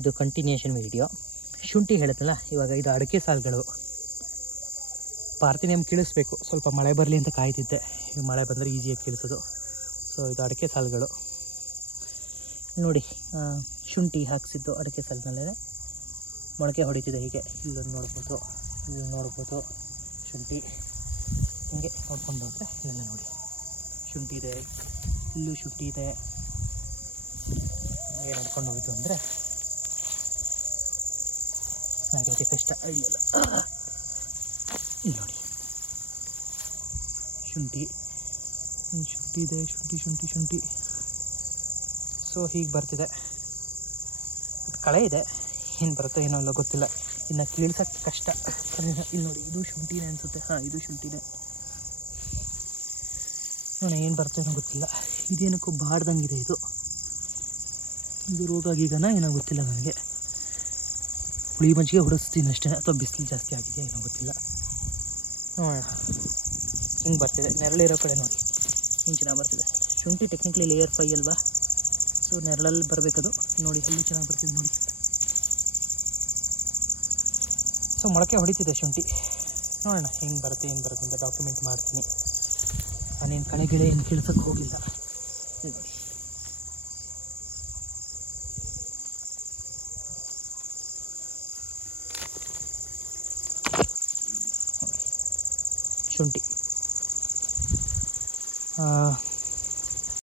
ಇದು continuation video. ಶುಂಠಿ ಹೇಳಿದ್ನಲ್ಲ, ಇವಾಗ ಇದು ಅಡಿಕೆ ಸಾಲುಗಳು. ಪಾರ್ಥಿನಿಯಂ ಕೀಳಿಸ್ಬೇಕು, ಸ್ವಲ್ಪ ಮಳೆ ಬರಲಿ ಅಂತ ಕಾಯ್ತಿದ್ದೆ. ಈ ಮಳೆ ಬಂದರೆ ಈಸಿಯಾಗಿ ಕೀಳಿಸೋದು. ಸೊ ಇದು ಅಡಿಕೆ ಸಾಲುಗಳು ನೋಡಿ. ಶುಂಠಿ ಹಾಕಿಸಿದ್ದು ಅಡಿಕೆ ಸಾಲಿನಲ್ಲೇ ಮೊಳಕೆ ಹೊಡಿತಿದೆ. ಹೀಗೆ ಇಲ್ಲೊಂದು ನೋಡ್ಬೋದು, ಇಲ್ಲಿ ನೋಡ್ಬೋದು ಶುಂಠಿ. ಹೀಗೆ ನೋಡ್ಕೊಂಡು ಹೋದರೆ ಇಲ್ಲೆಲ್ಲ ನೋಡಿ ಶುಂಠಿ ಇದೆ, ಇಲ್ಲೂ ಶುಂಠಿ ಇದೆ. ಹಾಗೆ ನೋಡ್ಕೊಂಡು ಹೋಗಿದ್ದು ಅಂದರೆ ನನಗೆ ಅತಿ ಕಷ್ಟ. ಇಲ್ಲೆಲ್ಲ ಇಲ್ಲಿ ನೋಡಿ ಶುಂಠಿ ಇದೆ, ಶುಂಠಿ. ಸೊ ಹೀಗೆ ಬರ್ತಿದೆ. ಕಳೆ ಇದೆ, ಏನು ಬರುತ್ತೋ ಏನೋ ಇಲ್ಲ ಗೊತ್ತಿಲ್ಲ. ಇನ್ನು ಕೀಳ್ಸೋಕ್ಕೆ ಕಷ್ಟ. ಇಲ್ಲಿ ನೋಡಿ, ಇದು ಶುಂಠಿನೇ ಅನಿಸುತ್ತೆ. ಹಾಂ, ಇದು ಶುಂಠಿನೇ. ನೋಡಿ ಏನು ಬರ್ತೋ ಏನೋ ಗೊತ್ತಿಲ್ಲ. ಇದೇನಕ್ಕೂ ಬಾಡ್ದಂಗಿದೆ. ಇದು ರೋಗ ಗೀಗನ ಏನೋ ಗೊತ್ತಿಲ್ಲ ನನಗೆ. ಹುಳಿ ಮಜ್ಜಿಗೆ ಹೊಡಿಸ್ತೀನಿ ಅಷ್ಟೇ, ಅಥವಾ ಬಿಸಿಲು ಜಾಸ್ತಿ ಆಗಿದೆ ಏನೋ ಗೊತ್ತಿಲ್ಲ. ನೋಡೋಣ. ಹಿಂಗೆ ಬರ್ತಿದೆ. ನೆರಳಿರೋ ಕಡೆ ನೋಡಿ ಹಿಂಗೆ ಚೆನ್ನಾಗಿ ಬರ್ತಿದೆ. ಶುಂಠಿ ಟೆಕ್ನಿಕಲಿ ಲೇಯರ್ 5 ಅಲ್ವಾ, ಸೊ ನೆರಳಲ್ಲಿ ಬರಬೇಕದು. ನೋಡಿ ಅಲ್ಲೂ ಚೆನ್ನಾಗಿ ಬರ್ತಿದೆ ನೋಡಿ. ಸೊ ಮೊಳಕೆ ಹೊಡಿತಿದೆ ಶುಂಠಿ. ನೋಡೋಣ ಹೆಂಗೆ ಬರುತ್ತೆ ಅಂತ ಡಾಕ್ಯುಮೆಂಟ್ ಮಾಡ್ತೀನಿ. ನಾನೇನು ಕಳೆ ಗಿಳೆ ಏನು ಕೀಳ್ಸೋಕ್ಕೆ ಹೋಗಿಲ್ಲ. ನೋಡಿ ಶುಂಠಿ